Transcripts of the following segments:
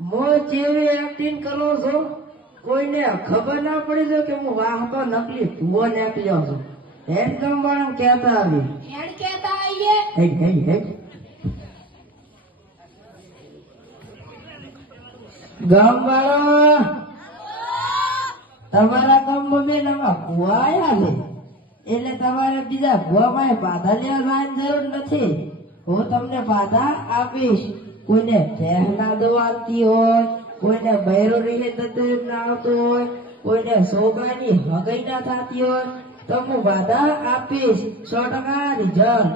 મો જેવી એક્ટિંગ કરો છો? કોઈને ખબર ના પડી જો કે હું વાહતો નકલી ભૂવો નીકળ્યો છું. હેડ કામ વાળા કહેતા આવી. હેડ કેતા આઈએ હેડ હેડ હેડ. ગામ વાળા તમારા ગામમાં બેન આમાં ભૂવા છે. એટલે તમારે બીજા ભૂવામાં બાધા લેવા જવાની જરૂર નથી. હું તમને બાધા આપીશ. કોઈને ભેહ ના દવાતી હોય કોઈને બૈરો રહે તકલીફ ના આવતો હોય કોઈને સોગાની હગઈ ના થતી હોય તો હું વાદા આપીશ સો ટકા રિઝલ્ટ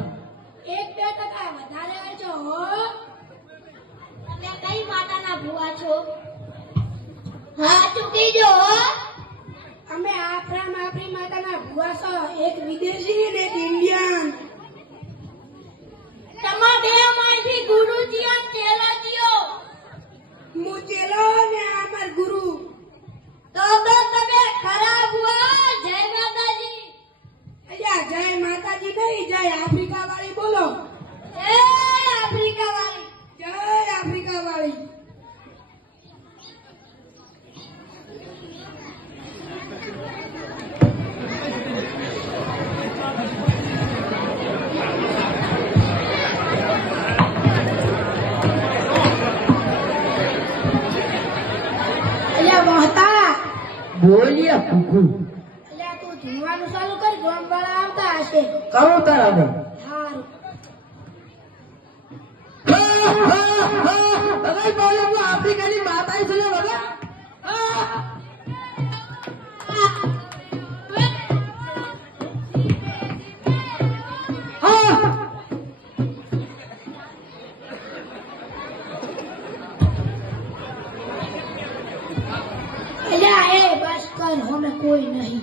એક બે ટકા વધારે આવજો હો. તમે કઈ માતાના ભુવા છો? હા ચૂકી જો અમે આફરામ આપણી માતાના ભુવા છો એક વિદેશી ને એક ઇન્ડિયન તમા બે મારથી ગુરુજી અને ચેલાજીઓ હું ચેલો ને આ માર ગુરુ તો તો તમે ખરા ભુવા જય માતાજી અલ્યા જય માતાજી નહીં જય આફ્રિકા વાળી બોલો જય આફ્રિકા વાળી જય આફ્રિકા વાળી અલ્યા વહતા બોલ્યા કુકુ અલ્યા તું ધૂણવાનું ચાલુ વાળા આવતા હશે કરું તારા હારું કોઈ નહીં.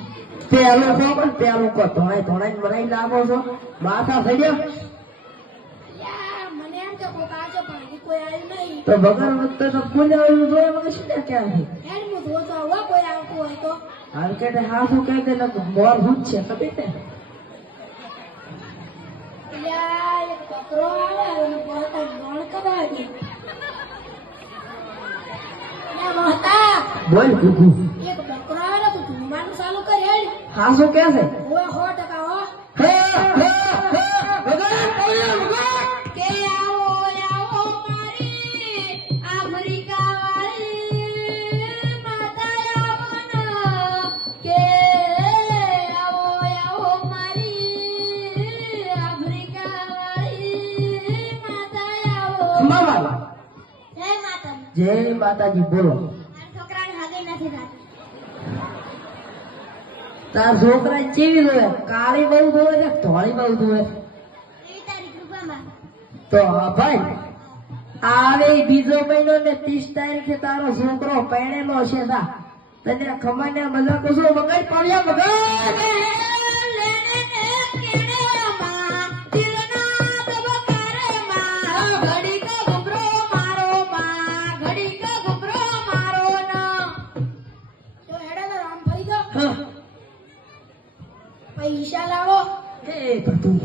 પેલું છો પણ પેલું કો ધોળાઈ ધોળાઈ મરાઈ લાગો છો. માથા થઈ ગયો? એમ આવ્યું નહીં. તો તો ફૂલે આવ્યું જોઈએ મને શું ક્યાં છે? હેડ હું જોતો આવો કોઈ આવતું હોય તો. હાલ કે તે હાસુ કહી દે તો મોર હું છે ખબર ને બકરો આવે અને બહતા ગણ કરાવે બોલ કુકુ એક બકરો આવે ને તું ધૂણવાનું ચાલુ કર હેડ શું કે છે? સો ટકા હો. હે હે હે કે આવો આવો મારી આફ્રિકા વાળી માતા આવો કે આવો આવો મારી આફ્રિકા વાળી માતા આવો મામા. જય માતા જય માતાજી બોલો. છોકરાને હગે નથી થતી. તાર છોકરા કેવી જોવે કાળી બહુ જોવે ને ધોળી બહુ જોવે તો હા ભાઈ, આવે બીજો મહિનો ને ત્રીસ તારીખે તારો છોકરો પહેણેલો છે તા. તને ખબર ને મજા કશું વગર પડ્યા વગર પૈસા લાવો. બધું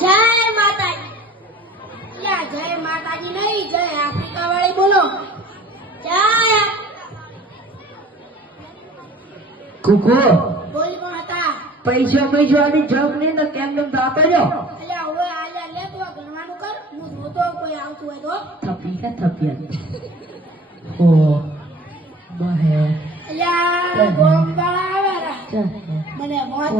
જય માતાજી. અલ્યા જય માતાજી નહીં જય આફ્રિકા વાળી બોલો. જય કુકુ. બોલ હતા? પૈસા પૈસા આની જગ નહીં તો કેમ કેમ તો આપે જો. જોતો કોઈ આવતું હોય તો થપી કે થપી ઓ બહે અલ્યા ગોમ વાળા આવે રા. ચાલ મને મોત